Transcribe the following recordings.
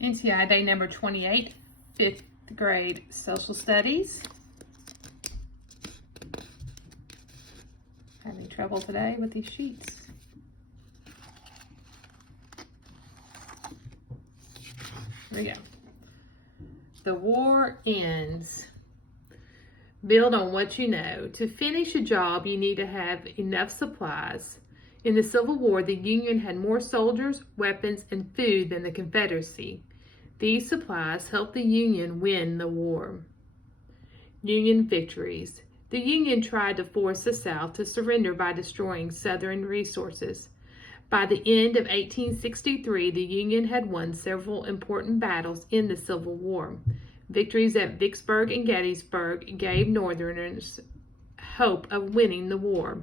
NTI Day number 28, 5th grade Social Studies. Having trouble today with these sheets. Here we go. The war ends. Build on what you know. To finish a job, you need to have enough supplies. In the Civil War, the Union had more soldiers, weapons, and food than the Confederacy. These supplies helped the Union win the war. Union victories. The Union tried to force the South to surrender by destroying Southern resources. By the end of 1863, the Union had won several important battles in the Civil War. Victories at Vicksburg and Gettysburg gave Northerners hope of winning the war.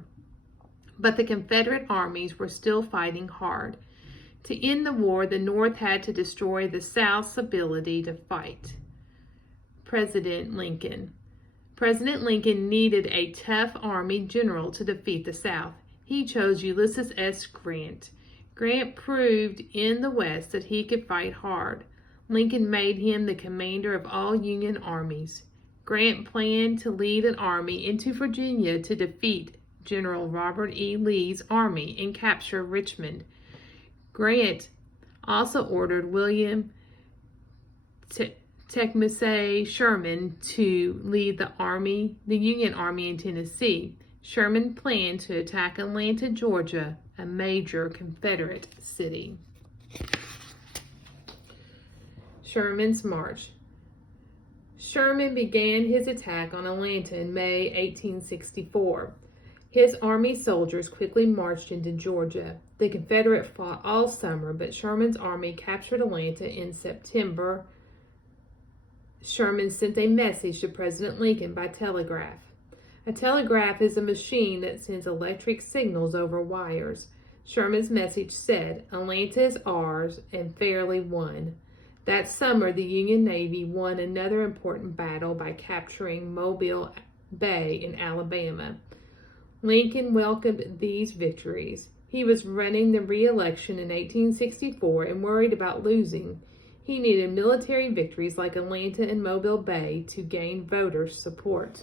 But the Confederate armies were still fighting hard. To end the war, the North had to destroy the South's ability to fight. President Lincoln. President Lincoln needed a tough army general to defeat the South. He chose Ulysses S. Grant. Grant proved in the West that he could fight hard. Lincoln made him the commander of all Union armies. Grant planned to lead an army into Virginia to defeat General Robert E. Lee's army and capture Richmond. Grant also ordered William Tecumseh Sherman to lead the Union Army in Tennessee. Sherman planned to attack Atlanta, Georgia, a major Confederate city. Sherman's March. Sherman began his attack on Atlanta in May 1864. His army soldiers quickly marched into Georgia. The Confederates fought all summer, but Sherman's army captured Atlanta in September. Sherman sent a message to President Lincoln by telegraph. A telegraph is a machine that sends electric signals over wires. Sherman's message said, "Atlanta is ours and fairly won." That summer, the Union Navy won another important battle by capturing Mobile Bay in Alabama. Lincoln welcomed these victories. He was running the re-election in 1864 and worried about losing. He needed military victories like Atlanta and Mobile Bay to gain voters' support.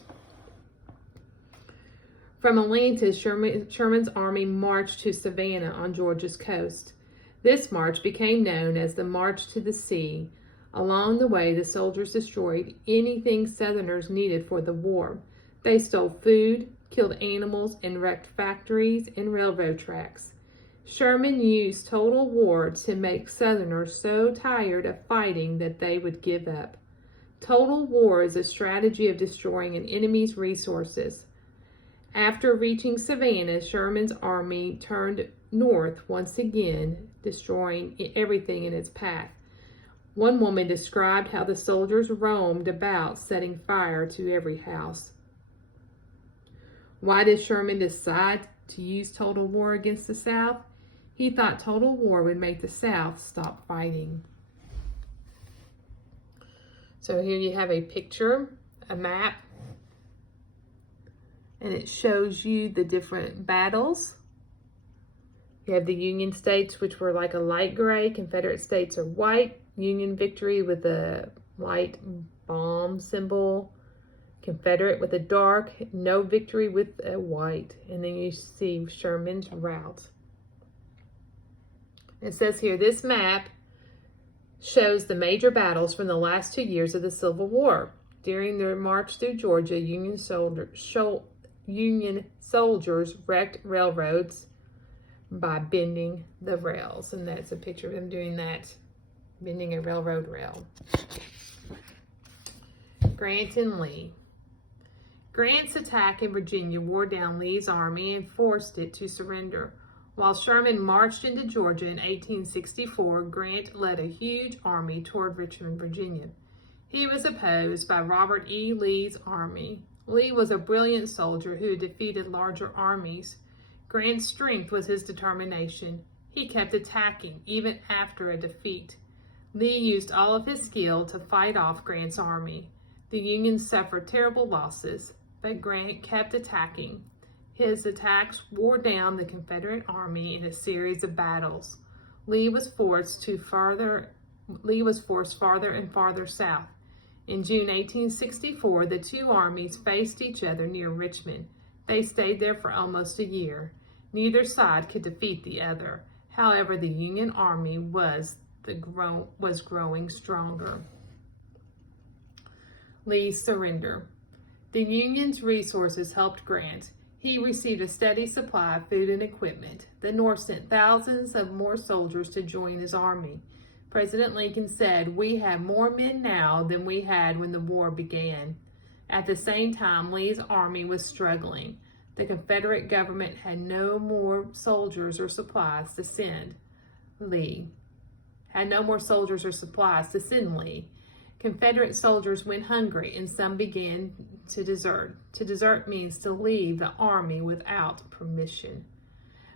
From Atlanta, Sherman's army marched to Savannah on Georgia's coast. This march became known as the March to the Sea. Along the way, the soldiers destroyed anything Southerners needed for the war. They stole food, killed animals, and wrecked factories and railroad tracks. Sherman used total war to make Southerners so tired of fighting that they would give up. Total war is a strategy of destroying an enemy's resources. After reaching Savannah, Sherman's army turned north once again, destroying everything in its path. One woman described how the soldiers roamed about, setting fire to every house. Why did Sherman decide to use total war against the South? He thought total war would make the South stop fighting. So here you have a picture, a map, and it shows you the different battles. You have the Union states, which were like a light gray. Confederate states are white. Union victory with a white bomb symbol. Confederate with a dark. No victory with a white. And then you see Sherman's route. It says here, this map shows the major battles from the last 2 years of the Civil War. During their march through Georgia, Union soldiers wrecked railroads by bending the rails. And that's a picture of them doing that, bending a railroad rail. Grant and Lee. Grant's attack in Virginia wore down Lee's army and forced it to surrender. While Sherman marched into Georgia in 1864, Grant led a huge army toward Richmond, Virginia. He was opposed by Robert E. Lee's army. Lee was a brilliant soldier who defeated larger armies. Grant's strength was his determination. He kept attacking, even after a defeat. Lee used all of his skill to fight off Grant's army. The Union suffered terrible losses, but Grant kept attacking. His attacks wore down the Confederate army in a series of battles. Lee was forced to further Lee was forced farther and farther south. In June 1864, the two armies faced each other near Richmond. They stayed there for almost a year. Neither side could defeat the other. However, the Union Army was growing stronger. Lee's surrender. The Union's resources helped Grant. He received a steady supply of food and equipment. The North sent thousands of more soldiers to join his army. President Lincoln said, "We have more men now than we had when the war began." At the same time, Lee's army was struggling. The Confederate government had no more soldiers or supplies to send Lee. Confederate soldiers went hungry and some began to desert. To desert means to leave the army without permission.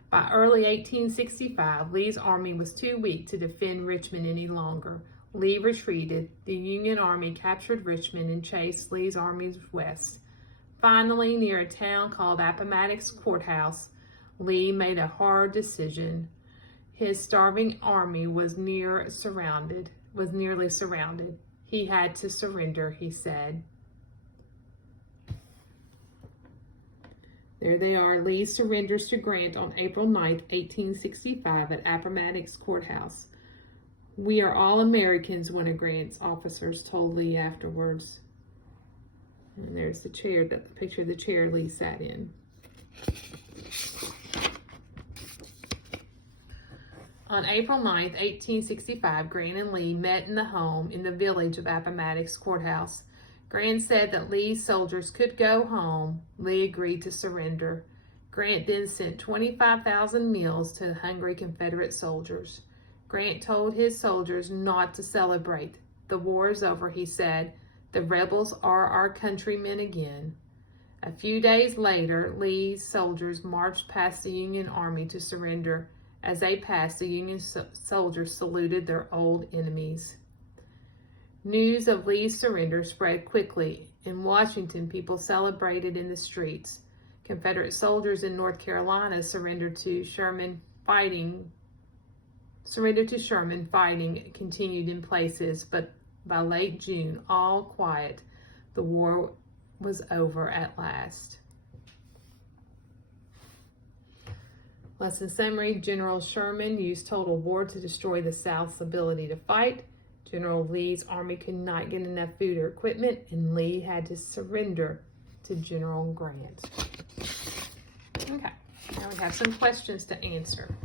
By early 1865, Lee's army was too weak to defend Richmond any longer. Lee retreated. The Union Army captured Richmond and chased Lee's armies west. Finally, near a town called Appomattox Courthouse, Lee made a hard decision. His starving army was nearly surrounded. He had to surrender, he said. There they are. Lee surrenders to Grant on April 9th, 1865 at Appomattox Courthouse. "We are all Americans," one of Grant's officers told Lee afterwards. And there's the picture of the chair Lee sat in. On April 9th, 1865, Grant and Lee met in the home in the village of Appomattox Courthouse. Grant said that Lee's soldiers could go home. Lee agreed to surrender. Grant then sent 25,000 meals to hungry Confederate soldiers. Grant told his soldiers not to celebrate. "The war is over," he said. "The rebels are our countrymen again." A few days later, Lee's soldiers marched past the Union Army to surrender. As they passed, the Union soldiers saluted their old enemies. News of Lee's surrender spread quickly. In Washington, people celebrated in the streets. Confederate soldiers in North Carolina surrendered to Sherman. Fighting continued in places, but by late June, all quiet. The war was over at last. Lesson summary: General Sherman used total war to destroy the South's ability to fight. General Lee's army could not get enough food or equipment, and Lee had to surrender to General Grant. Okay, now we have some questions to answer.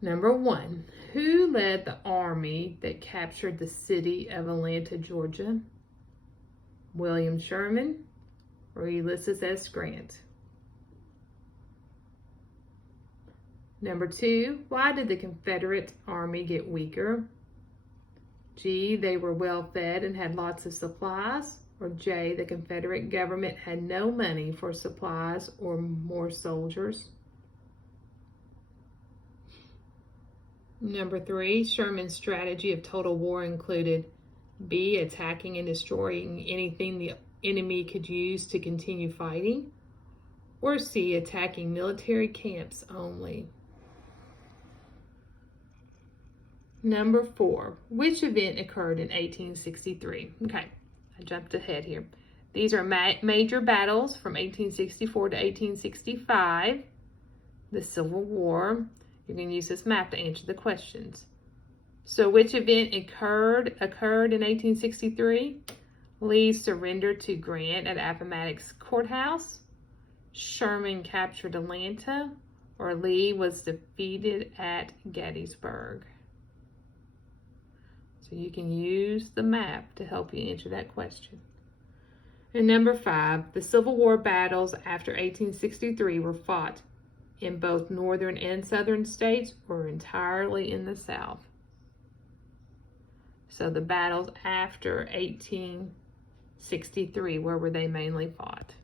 Number 1, who led the army that captured the city of Atlanta, Georgia? William Sherman or Ulysses S. Grant? Number 2, why did the Confederate Army get weaker? G, they were well fed and had lots of supplies. Or J, the Confederate government had no money for supplies or more soldiers. Number 3, Sherman's strategy of total war included B, attacking and destroying anything the enemy could use to continue fighting. Or C, attacking military camps only. Number 4, which event occurred in 1863? Okay, I jumped ahead here. These are major battles from 1864 to 1865. The Civil War. You're going to use this map to answer the questions. So which event occurred in 1863? Lee surrendered to Grant at Appomattox Courthouse. Sherman captured Atlanta. Or Lee was defeated at Gettysburg. So you can use the map to help you answer that question. And number 5, the Civil War battles after 1863 were fought in both northern and southern states or entirely in the South. So the battles after 1863, where were they mainly fought?